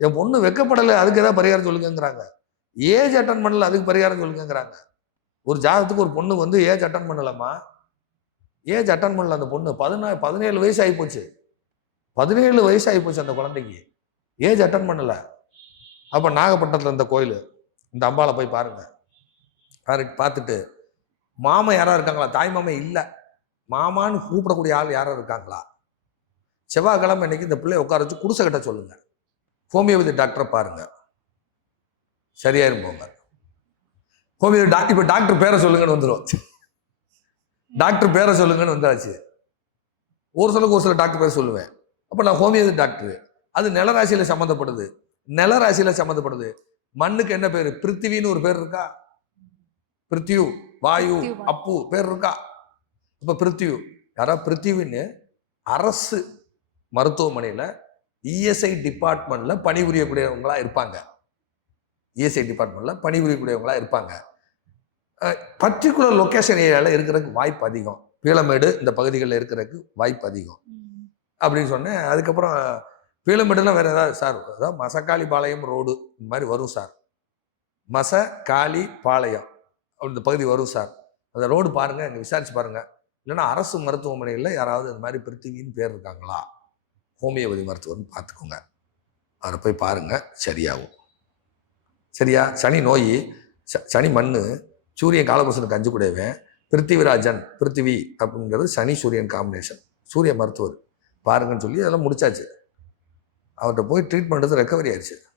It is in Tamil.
என் பொண்ணு வெக்கப்படலை, அதுக்கு ஏதாவது பரிகாரம் சொல்லுங்கிறாங்க. ஏஜ் அட்டன் பண்ணல, அதுக்கு பரிகாரம் சொல்லுங்கிறாங்க. ஒரு ஜாதகத்துக்கு ஒரு பொண்ணு வந்து ஏஜ் அட்டன் பண்ணலாமா? ஏஜ் அட்டன் பண்ணல அந்த பொண்ணு. 17 வயசு ஆகி போச்சு. 17 வயசு ஆகி போச்சு அந்த குழந்தைக்கு. ஏஜ் அட்டன் பண்ணல. அப்ப நாகப்பட்டினத்துல இந்த கோயில், இந்த அம்பாவை போய் பாருங்க. பார்த்துட்டு மாமா யாராவது இருக்காங்களா? தாய் மாமா இல்ல. மாமான்னு கூப்பிடக்கூடிய ஆள் யாராவது இருக்காங்களா? செவ்வாய்க்கிழமை இன்னைக்கு இந்த பிள்ளைய உட்கார வச்சு குடிசை கட்ட சொல்லுங்க. ஹோமியோபதி டாக்டரை பாருங்க, சரியாயிரும் போங்க. ஹோமியோபதி டாக்டர், இப்ப டாக்டர் பேரை சொல்லுங்கன்னு வந்துடும். டாக்டர் பேரை சொல்லுங்கன்னு வந்தாச்சு. ஒரு சில டாக்டர் பேர் சொல்லுவேன். அப்ப நான் ஹோமியோபதி டாக்டர். அது நிலராசியில சம்மந்தப்படுது. நிலராசியில சம்மந்தப்படுது. மண்ணுக்கு என்ன பேரு? பிருத்திவின்னு ஒரு பேர் இருக்கா? பிருத்தியு, வாயு, அப்பு பேர் இருக்கா? இப்ப பிருத்தியு யாரா? பிருத்திவின்னு அரசு மருத்துவமனையில இஎஸ்ஐ டிபார்ட்மெண்ட்ல பணிபுரியக்கூடியவங்களா இருப்பாங்க. இஎஸ்ஐ டிபார்ட்மெண்ட்ல பணிபுரியக்கூடியவங்களா இருப்பாங்க. பர்டிகுலர் லொக்கேஷன் ஏரியாவில் இருக்கிறதுக்கு வாய்ப்பு அதிகம். பீளமேடு இந்த பகுதிகளில் இருக்கிறதுக்கு வாய்ப்பு அதிகம் அப்படின்னு சொன்னேன். அதுக்கப்புறம் பீளமேடுலாம் வேற ஏதாவது சார், அதாவது மசக்காளி பாளையம் ரோடு இந்த மாதிரி வரும் சார். மசக்காளி பாளையம் இந்த பகுதி வரும் சார். அந்த ரோடு பாருங்க, அங்கே விசாரிச்சு பாருங்க. இல்லைன்னா அரசு மருத்துவமனையில் யாராவது இந்த மாதிரி பிருத்திவின்னு பேர் இருக்காங்களா, ஹோமியோபதி மருத்துவர்னு பார்த்துக்கோங்க. அவரை போய் பாருங்க, சரியாகும். சரியா? சனி நோய், சனி மண்ணு, சூரியன் காலபுருஷனுக்கு 5 கூடவேன். பிருத்திவிராஜன், பிருத்திவி அப்படிங்கிறது சனி சூரியன் காம்பினேஷன். சூரிய மருத்துவர் பாருங்கன்னு சொல்லி அதெல்லாம் முடிச்சாச்சு. அவர்கிட்ட போய் ட்ரீட்மெண்ட் எடுத்து ரெக்கவரி ஆயிடுச்சு.